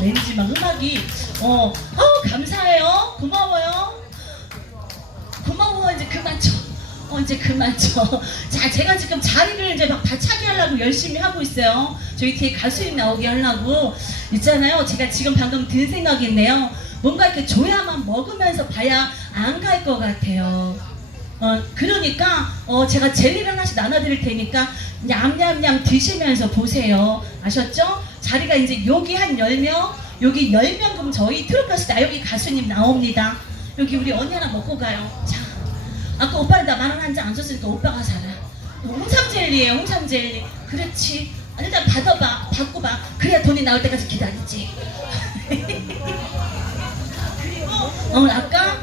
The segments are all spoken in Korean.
왠지 막 음악이 어, 어 감사해요. 고마워요. 고마워 이제 그만 쳐. 어 이제 그만 쳐. 자 제가 지금 자리를 이제 막다 차게 하려고 열심히 하고 있어요. 저희 뒤에 가수님 나오게 하려고 있잖아요. 제가 지금 방금 든 생각인데요. 뭔가 이렇게 줘야만 먹으면서 봐야 안 갈 것 같아요. 어 그러니까 어 제가 젤리를 하나씩 나눠드릴 테니까 냠냠냠 드시면서 보세요. 아셨죠? 자리가 이제 여기 한 10명, 여기 10명 그럼 저희 나 여기 가수님 나옵니다. 여기 우리 언니 하나 먹고 가요. 자, 아까 오빠는 나만원한장안 줬으니까 오빠가 사라. 홍삼 젤리예요, 홍삼 젤리. 그렇지. 아, 일단 받아봐, 받고 봐. 그래야 돈이 나올 때까지 기다리지. 그리고 어 아까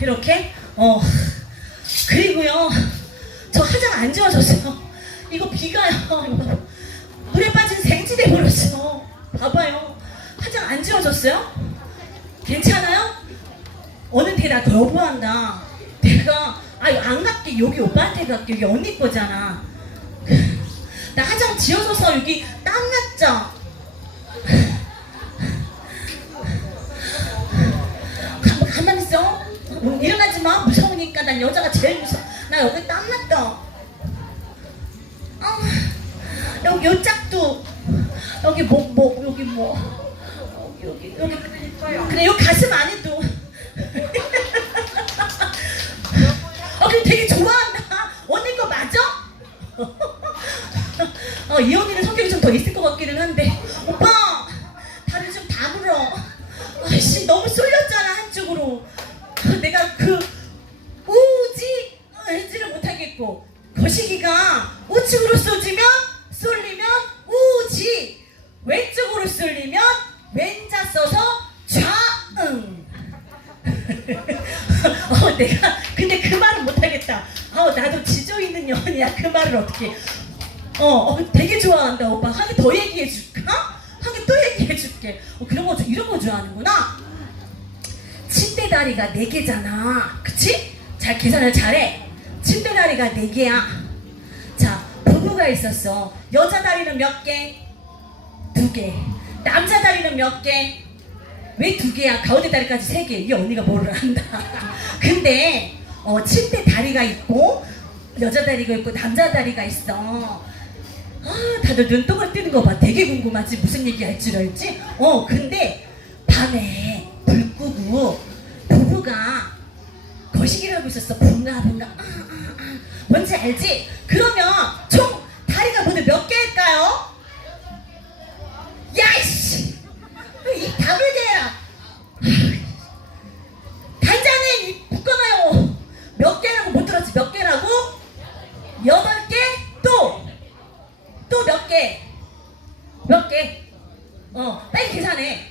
이렇게? 어 그리고요 저 화장 안 지워졌어요. 이거 비가요. 이거 물에 빠진 생지대 버렸어 봐봐요. 화장 안 지워졌어요? 괜찮아요? 어느 데나 거부한다. 내가 아유 안 갈게. 여기 오빠한테 갈게. 여기 언니 거잖아. 나 화장 지워져서 여기 땀 났죠? 가, 가만히 있어 어, 일어나지 마. 무서우니까 난 여자가 제일 무서워. 나 여기 땀 났다. 아, 여기 요 짝도 여기 뭐뭐 여기 뭐 여기 여기. 그래 요 가슴 안에도. 어 근데 되게 좋아한다. 언니 거 맞아? 어이 언니는 성격이 좀 더 있을 것 같기는 한데. 오빠 다리 좀 다물어. 아이씨 너무 쏠렸잖아 못하겠고 거시기가 우측으로 쏘지면 쏠리면 우지 왼쪽으로 쏠리면 왼자 써서 좌응 어 내가 근데 그 말은 못하겠다 아 나도 지조 있는 연이야 그 말을 어떻게 어, 어 되게 좋아한다 오빠 한 개 더 얘기해 줄까? 한 개 또 얘기해 줄게 어, 그런 거 좋- 이런 거 좋아하는구나 침대 다리가 네 개잖아. 그치? 잘 계산을 잘해. 침대 다리가 네 개야. 자, 부부가 있었어. 여자 다리는 몇 개? 두 개. 남자 다리는 몇 개? 왜 두 개야? 가운데 다리까지 세 개. 이 언니가 뭐를 한다. 근데 어, 침대 다리가 있고 여자 다리가 있고 남자 다리가 있어. 아, 다들 눈동을 뜨는 거 봐. 되게 궁금하지. 무슨 얘기 할 줄 알지? 어, 근데 밤에 불 끄고 부부가 거시기를 하고 있었어. 아, 아, 아. 뭔지 알지? 그러면 총 다리가 모두 몇 개일까요? 야이씨! 이 다물개야! 단장에 이 묶어놔요. 몇 개라고 못 들었지? 몇 개라고? 여덟 개? 또! 또 몇 개? 몇 개? 어, 빨리 계산해.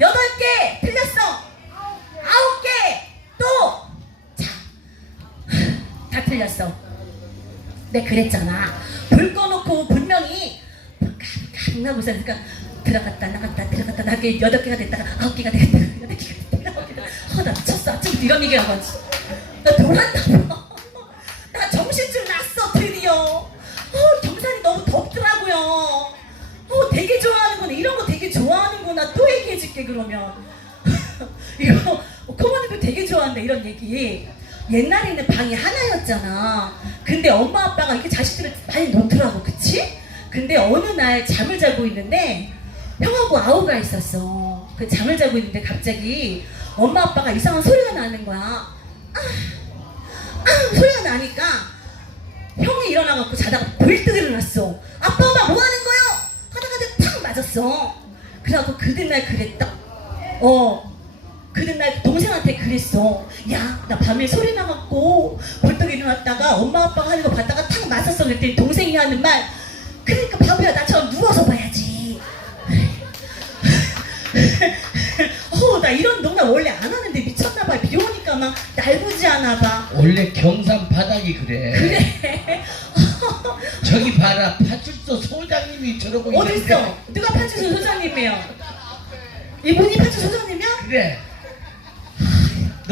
여덟 개! 틀렸어! 아홉 개! 또! 자, 다 틀렸어. 내 그랬잖아. 불 꺼놓고 분명히 하고 있으니까 들어갔다 나갔다 들어갔다 나게 여덟 개가 됐다가 아홉 개가 됐다가 여덟 개가 됐다가 아홉 개가 됐다가 어나 미쳤어. 아침 이런 얘기하고 하지. 나 돌았나 봐나 정신줄 났어 드디어. 어 경산이 너무 덥더라고요. 어 되게 좋아하는구나. 이런 거 되게 좋아하는구나. 또 얘기해줄게 그러면. 이거 코모님도 되게 좋아한다 이런 얘기 옛날에는 방이 하나였잖아. 근데 엄마 아빠가 이렇게 자식들을 많이 놓더라고 그치? 근데 어느 날 잠을 자고 있는데 형하고 아우가 있었어. 그 잠을 자고 있는데 갑자기 엄마 아빠가 이상한 소리가 나는 거야. 아, 아 소리가 나니까 형이 일어나갖고 자다가 벌떡 일어났어. 아빠 엄마 뭐 하는 거요? 하다가 탁 맞았어. 그래갖고 그날 그랬다. 어 그날 동생한테 그랬어. 야, 나 밤에 소리 나갖고 벌떡 일어났다가 엄마 아빠가 하는 거 봤다가 탁 맞았어. 그랬더니 동생이 하는 말. 그러니까 바보야, 나처럼 누워서 봐야지. 어, 나 이런 농담 원래 안 하는데 미쳤나봐. 비 오니까 막 날부지 않아봐. 원래 경산 바닥이 그래. 그래. 저기 봐라 파출소 소장님이 저러고. 어딨어? 누가 파출소 소장님이에요? 이분이 파출소 소장님이야? 그래.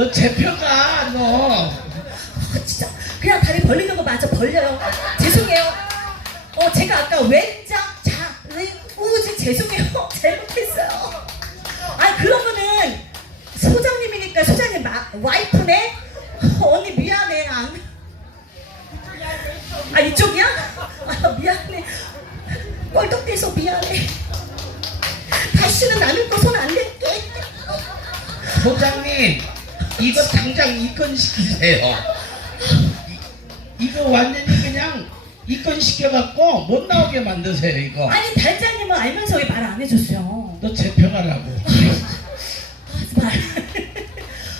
너 재표가 너. 아, 진짜. 그냥 다리 벌리는 거 맞아. 벌려요. 죄송해요. 어 제가 아까 왼장 자 우지 죄송해요. 잘못했어요. 아 그러면은 소장님이니까 소장님 마, 와이프네? 어, 언니 미안해 안. 아 이쪽이야? 아 미안해. 껄떡대서 미안해. 다시는 남의 거손안 댈게. 소장님 이거 당장 입건 시키세요. 이, 이거 완전히 그냥 입건 시켜갖고 못 나오게 만드세요 이거. 아니 달장님은 알면서 왜 말 안 해줬어요 너 재평하라고. 말.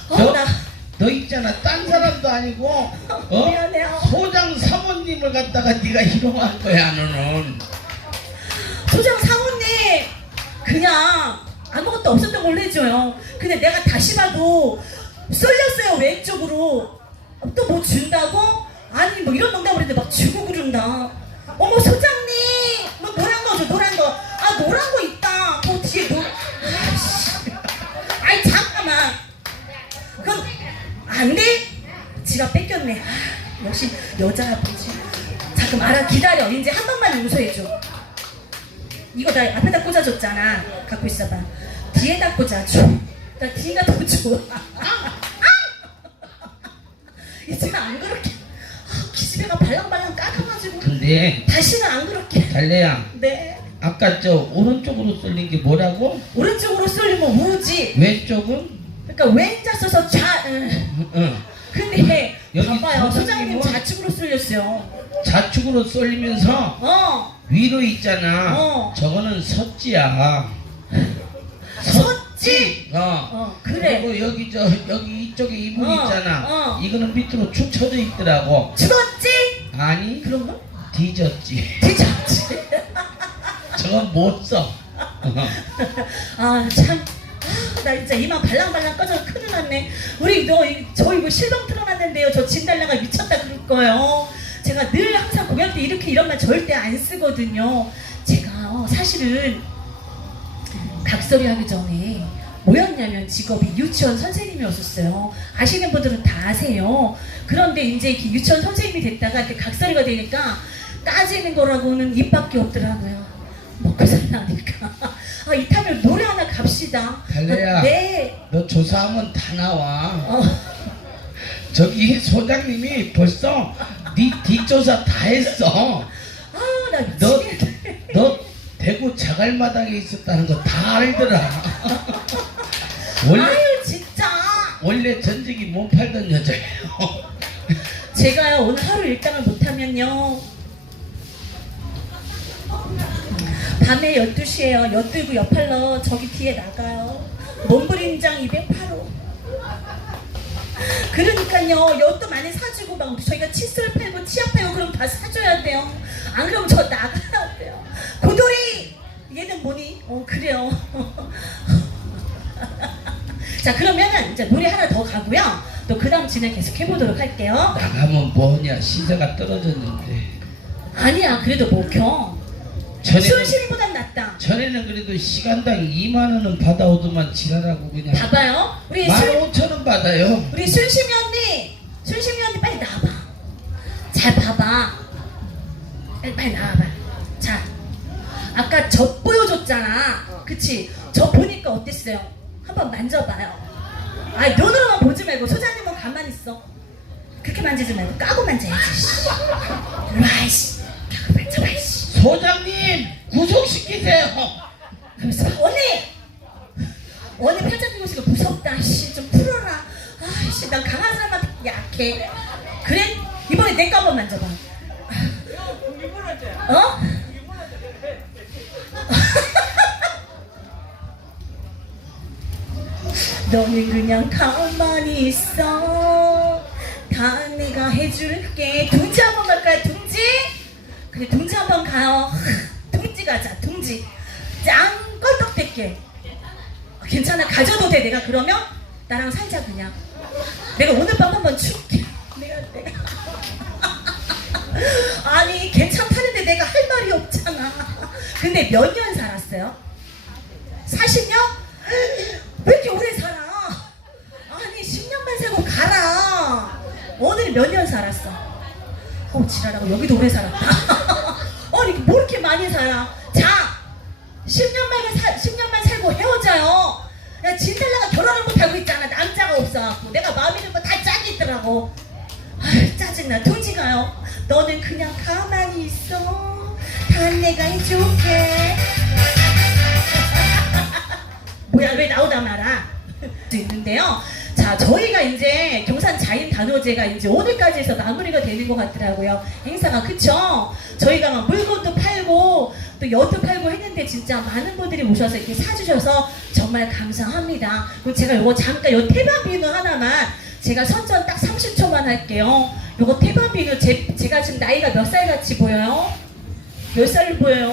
너, 어, 나너 있잖아 딴 사람도 아니고 어? 미안해요. 소장 사모님을 갖다가 네가 희롱할 거야 너는. 소장 사모님 그냥 아무것도 없었던 걸로 해줘요. 근데 내가 다시 봐도 쏠렸어요 왼쪽으로. 또 뭐 준다고? 아니 뭐 이런 농담을 했는데 막 주고 그런다. 어머 소장님 뭐 노란 거죠 노란 거. 아 노란 거 있다. 뭐 뒤에 노. 아이씨. 아이 잠깐만. 그럼 안 돼? 지가 뺏겼네. 아, 역시 여자야 보지. 잠깐 알아 기다려. 이제 한 번만 용서해줘. 이거 나 앞에다 꽂아줬잖아. 갖고 있어봐. 뒤에다 꽂아줘. 나 뒤가 더 좋아. 이제 안 그렇게. 아, 기집애가 발랑발랑 깎아가지고 근데 다시는 안 그렇게. 달래야 네. 아까 저 오른쪽으로 쏠린 게 뭐라고? 오른쪽으로 쏠리면 우지. 왼쪽은? 그러니까 왼자 써서 좌. 응. 응. 근데 여기 봐봐요. 소장님은- 소장님 좌측으로 쏠렸어요. 좌측으로 쏠리면서 어. 위로 있잖아. 어. 저거는 섰지야. 섰지? 어. 어. 그래. 그리고 여기 저 여기 이쪽에 이불 어, 있잖아. 어. 이거는 밑으로 축 처져 있더라고. 죽었지? 아니 그런 거? 뒤졌지. 뒤졌지. 저건 못 써. 어. 아 참. 아, 나 진짜 이만 발랑발랑 꺼져 큰일 났네. 우리 너 이- 저 이거 실명 틀어놨는데요. 저 진달래가 미쳤다 그럴 거예요. 제가 늘 항상 때 이렇게 이런 말 절대 안 쓰거든요. 제가 어, 사실은 각설이 하기 전에 뭐였냐면 직업이 유치원 선생님이었었어요. 아시는 분들은 다 아세요. 그런데 이제 이렇게 유치원 선생님이 됐다가 이렇게 각설이가 되니까 따지는 거라고는 입밖에 없더라고요. 먹고 살라니까. 아, 이타면 노래 하나 갑시다. 달래야. 아, 네. 너 조사하면 다 나와. 어, 저기 소장님이 벌써 네 뒷조사 다 했어. 아, 나 너, 미치겠네. 너 대구 자갈마당에 있었다는 거 다 알더라. 원래 아유, 진짜. 원래 전직이 못 팔던 여자예요. 제가요 오늘 하루 일당을 못하면요. 밤에 12시에요. 엿들고 옆팔러 저기 뒤에 나가요. 몸부림장 208호. 그러니까요. 엿도 많이 사주고 막 저희가 칫솔 팔고 치약 팔고 그럼 다 사줘야 돼요. 안 그러면 저 나가야 돼요 고돌이 얘는 뭐니? 어 그래요 자 그러면은 이제 노래 하나 더 가고요. 또 그 다음 진행 계속 해보도록 할게요. 나가면 뭐냐? 시세가 떨어졌는데. 아니야 그래도 먹혀 전에는 순실이보단 낫다. 전에는 그래도 시간당 2만 원은 받아오더만 지랄하고 그냥. 봐봐요. 우리 순, 15,000원 받아요. 우리 순심이 언니 순심이 언니 빨리 나와봐. 잘 봐봐. 빨리, 빨리 나와봐. 자 아까 젖 보여줬잖아. 그치? 저 보니까 어땠어요 한번 만져봐요. 아 눈으로만 보지 말고 소장님은 가만히 있어. 그렇게 만지지 말고 까고 만져야지 씨. 와이씨. 까고 만져봐 이씨. 소장님 구속시키세요. 그래서 언니! 언니 팔짱 끼고 있으니까 무섭다 씨 좀 풀어라. 아씨 난 강한 사람한테 약해. 그래? 이번에 내 거 한번 만져봐. 어? 너는 그냥 가만히 있어? 다 내가 해줄게. 둥지 한 번 갈까요? 둥지? 그래 둥지 한 번 가요. 둥지 가자 둥지. 짱 껄떡댈게. 아, 괜찮아 가져도 돼 내가 그러면? 나랑 살자 그냥. 내가 오늘 밤 한번 줄게. 내가 내가. 아니 괜찮다는데 내가 할 말이 없잖아. 근데 몇 년 살았어요? 40년? 왜 이렇게 오래? 아니 10년만 살고 가라 오늘 몇년 살았어? 어우 지랄하고 여기도 오래 살았다. 아니 뭐 이렇게 많이 살아? 자 10년만, 사, 10년만 살고 헤어져요. 야 진달라가 결혼을 못하고 있잖아. 남자가 없어갖고 내가 마음에 드는 거 다 짝이 있더라고. 아유 짜증나. 둥지가요. 너는 그냥 가만히 있어. 다 내가 해줄게. 뭐야 왜 나오다 말아? 있는데요 자 저희가 이제 경산 자인 단오제가 이제 오늘까지 해서 마무리가 되는 것 같더라고요 행사가 그쵸 저희가 막 물건도 팔고 또 엿도 팔고 했는데 진짜 많은 분들이 오셔서 이렇게 사주셔서 정말 감사합니다 그리고 제가 요거 잠깐 요 태반 비누 하나만 제가 선전 딱 30초만 할게요 요거 태반 비누 제, 제가 지금 나이가 몇 살 같이 보여요? 몇 살 보여요?